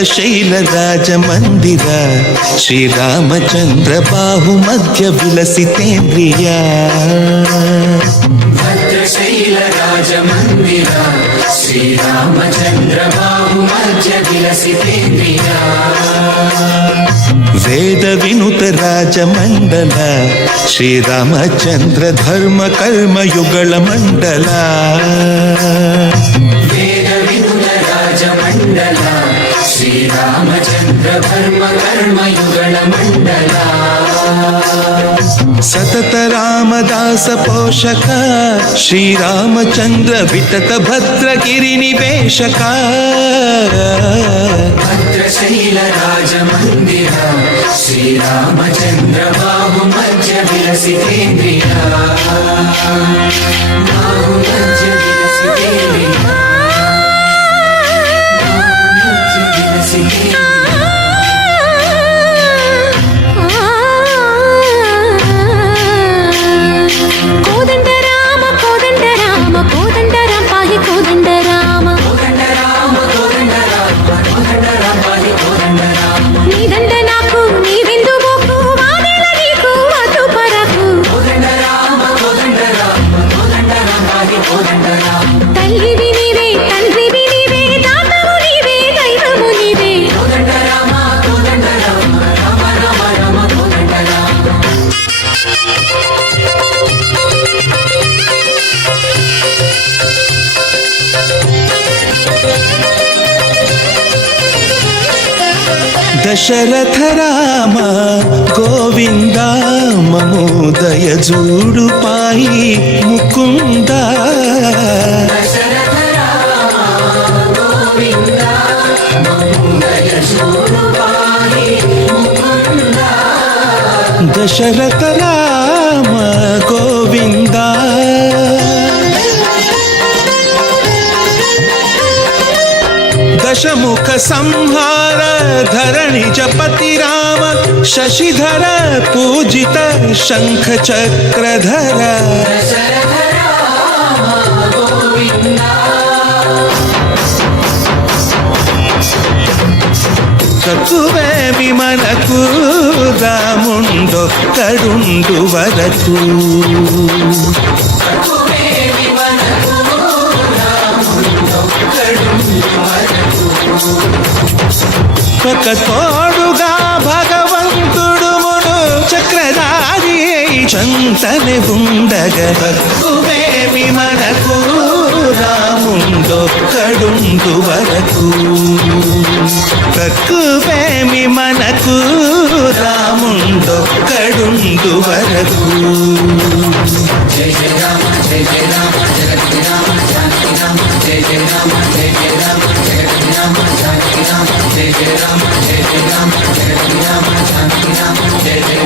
భద్రశైల రాజమందిర శ్రీరామచంద్ర బాహు మధ్య విలసితేంద్రియ భద్రశైల రాజమందిర శ్రీరామచంద్ర బాహు మధ్య విలసితేంద్రియ వేద వినుత రాజమండల శ్రీరామచంద్ర ధర్మ కర్మ యుగళ మండల వేద వినుత రాజమండల శ్రీరామచంద్ర ధర్మ కర్మ యుగళ మండల సతత రామదాస పోషక శ్రీరామచంద్ర వితత భద్రగిరి నివేశక భద్రశైల రాజమందిర శ్రీరామచంద్ర బాహు మధ్య విలసితేంద్రియ బాహు మధ్య విలసితేంద్రియ దశరథ రామ గోవింద మమోదయ జూడు పాయి ముకుంద దశరథ రామ గోవింద దశముఖ సంహార ధరణి జపతి రామ శశిధర పూజిత శంఖ చక్రధర కక్కువేమి మనకు రాముండొక్కడుండు వరకు ఒక తోడుగా భగవంతుడు మును చక్రధారి చంతని ఉండగేమి మనకు రాముండొక్కడుండు వరకు తక్కువేమి మనకు రాముండొక్కడుండు వరకు జయ జయ రామ జయ జయ రామ జగతి రామ జానకి రామ జయ జయ రామ జయ జయ రామ జగతి రామ జానకి రామ జయ జయ రామ జయ జయ రామ జగతి రామ జానకి రామ జయ జయ